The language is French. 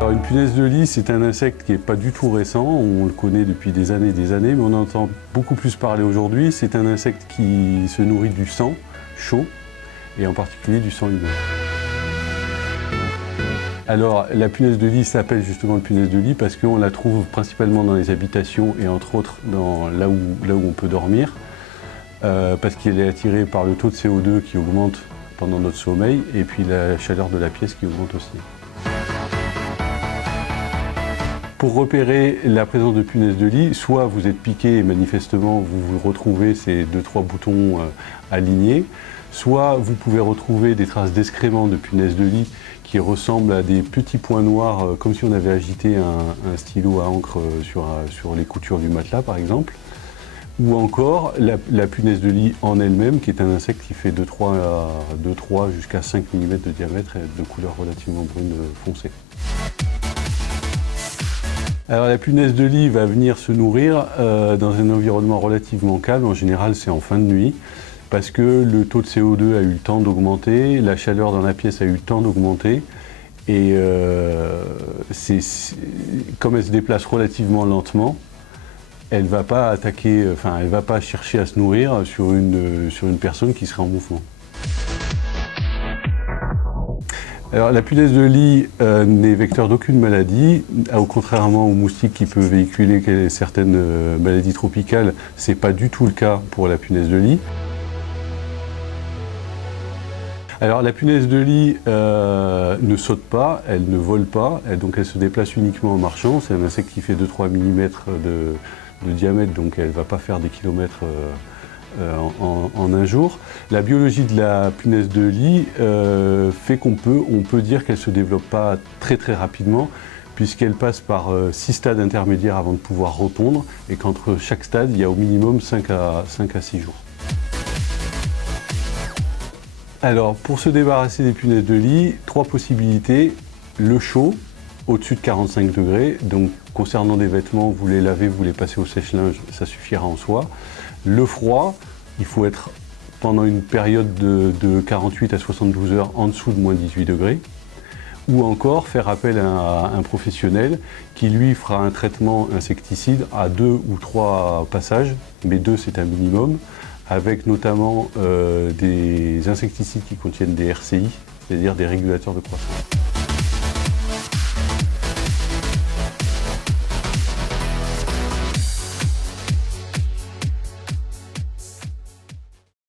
Alors, une punaise de lit, c'est un insecte qui n'est pas du tout récent, on le connaît depuis des années, mais on en entend beaucoup plus parler aujourd'hui. C'est un insecte qui se nourrit du sang chaud, et en particulier du sang humain. Alors, la punaise de lit s'appelle justement punaise de lit parce qu'on la trouve principalement dans les habitations et entre autres là où on peut dormir, parce qu'elle est attirée par le taux de CO2 qui augmente pendant notre sommeil et puis la chaleur de la pièce qui augmente aussi. Pour repérer la présence de punaises de lit, soit vous êtes piqué et manifestement vous retrouvez ces 2-3 boutons alignés, soit vous pouvez retrouver des traces d'excréments de punaises de lit qui ressemblent à des petits points noirs, comme si on avait agité un stylo à encre sur les coutures du matelas par exemple. Ou encore la punaise de lit en elle-même, qui est un insecte qui fait de 3 jusqu'à 5 mm de diamètre et de couleur relativement brune foncée. Alors la punaise de lit va venir se nourrir dans un environnement relativement calme, en général c'est en fin de nuit, parce que le taux de CO2 a eu le temps d'augmenter, la chaleur dans la pièce a eu le temps d'augmenter, et comme elle se déplace relativement lentement, elle ne va pas attaquer, elle ne va pas chercher à se nourrir sur une personne qui serait en mouvement. Alors, la punaise de lit n'est vecteur d'aucune maladie, contrairement aux moustiques qui peuvent véhiculer certaines maladies tropicales, ce n'est pas du tout le cas pour la punaise de lit. Alors la punaise de lit ne saute pas, elle ne vole pas, donc elle se déplace uniquement en marchant. C'est un insecte qui fait 2-3 mm de diamètre, donc elle ne va pas faire des kilomètres en un jour. La biologie de la punaise de lit fait qu'on peut dire qu'elle ne se développe pas très rapidement, puisqu'elle passe par 6 stades intermédiaires avant de pouvoir répondre, et qu'entre chaque stade, il y a au minimum 5 à 6 jours. Alors, pour se débarrasser des punaises de lit, 3 possibilités. Le chaud, au-dessus de 45 degrés. Donc, concernant des vêtements, vous les lavez, vous les passez au sèche-linge, ça suffira en soi. Le froid, il faut être pendant une période de 48 à 72 heures en dessous de moins 18 degrés. Ou encore faire appel à un professionnel qui lui fera un traitement insecticide à 2 ou 3 passages, mais 2 c'est un minimum, avec notamment des insecticides qui contiennent des RCI, c'est-à-dire des régulateurs de croissance.